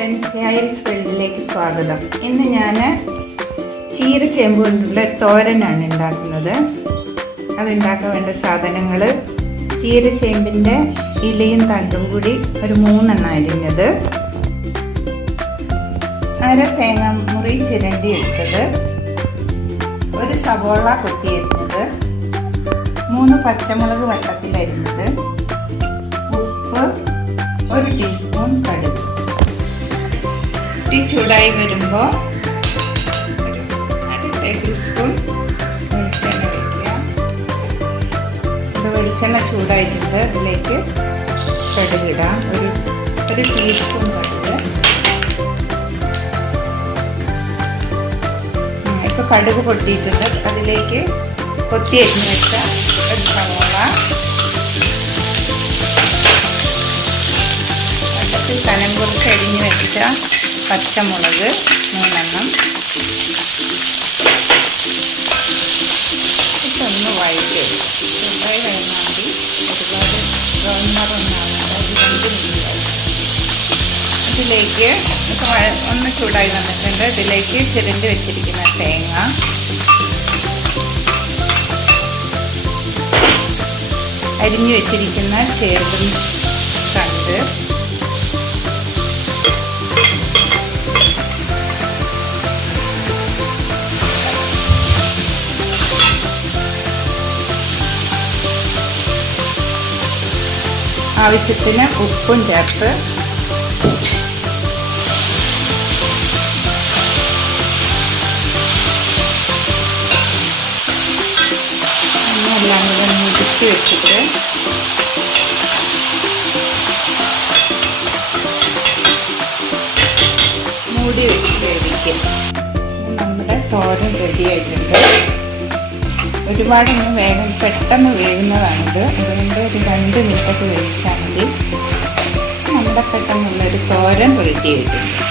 Friends, യായിൽസ് വേൾഡിലേക്ക് സ്വാഗതം. ഇന്ന് ഞാൻ ചീര ചേമ്പ് കൊണ്ടുള്ള തോരനാണ് ഉണ്ടാക്കുന്നത്. അതുണ്ടാക്കാൻ വേണ്ട സാധനങ്ങൾ: ചീര ചേമ്പിൻ്റെ ഇലയും തണ്ടും കൂടി ഒരു 3 എണ്ണം അരിഞ്ഞത്, അര തേങ്ങ മുറി ചിരണ്ടി എടുത്തത്, ഒരു സവോള കൊത്തി അരിഞ്ഞത്, 3 പച്ചമുളക് വട്ടത്തിൽ അരിഞ്ഞത്, ഉപ്പ്, 1 ടീസ്പൂൺ കടുക്. തീ ചൂടായി വരുമ്പോൾ ഒരു 1 ടേബിൾ സ്പൂൺ വെളിച്ചെണ്ണ ഒഴിക്കുക. ഇത് വെളിച്ചെണ്ണ ചൂടായിട്ടുണ്ട്. അതിലേക്ക് കടുകിടാം. ഒരു ടീസ്പൂൺ കടുക്. ഇപ്പോൾ കടുക് പൊട്ടിയിട്ടുണ്ട്. അതിലേക്ക് കൊത്തി അരിഞ്ഞ് വെച്ച ഒരു സവോള, വട്ടത്തിൽ കനം കുറച്ച് അരിഞ്ഞ് വെച്ച പച്ചമുളക് 3 എണ്ണം. ഇതൊന്ന് വഴറ്റിയെടുക്കും. ചെറുതായി കഴിഞ്ഞാൽ മതി, ഒരുപാട് ബ്രൗൺ നിറമൊന്നാവുന്നത്. അത് 2 മിനിറ്റ്. ഇതിലേക്ക് ഒന്ന് ചൂടായി വന്നിട്ടുണ്ട്. ഇതിലേക്ക് ചിരണ്ടി വെച്ചിരിക്കുന്ന തേങ്ങ, അരിഞ്ഞു വെച്ചിരിക്കുന്ന ചേമ്പും തണ്ട്, ആവശ്യത്തിന് ഉപ്പും ചേർത്ത് എല്ലാം കൂടെ മുറുക്കി വെച്ചിട്ട് മൂടി വെച്ച് വേവിക്കും. നമ്മുടെ തോരൻ റെഡി ആയിട്ടുണ്ട്. ഒരുപാടൊന്നും പെട്ടെന്ന് വേകുന്നതാണിത്. അതുകൊണ്ട് ഒരു 2 മിനിറ്റൊക്കെ വേവിച്ചാൽ മതി. നമ്മുടെ പെട്ടെന്നുള്ളൊരു തോരൻ റെഡി ആയിട്ടുണ്ട്.